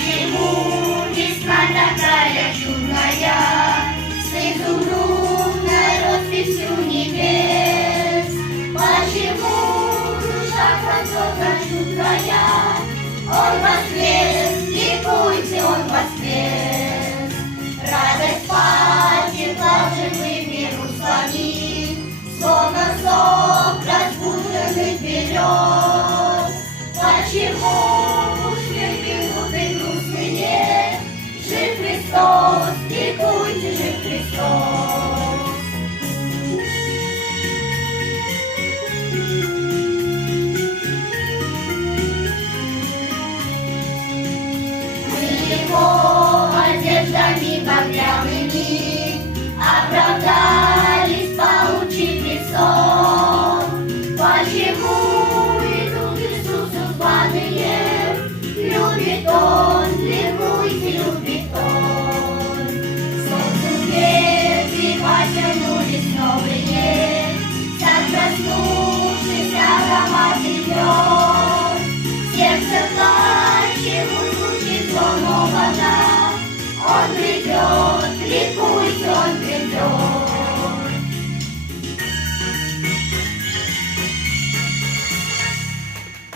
Почему весна такая чудная, с изумрудной росписью небес? Почему душа красота чуткая? Он воскрес, ликуйте, он воскрес. Радость потекла в живым Иерусалим, словно сок разбуженных берез.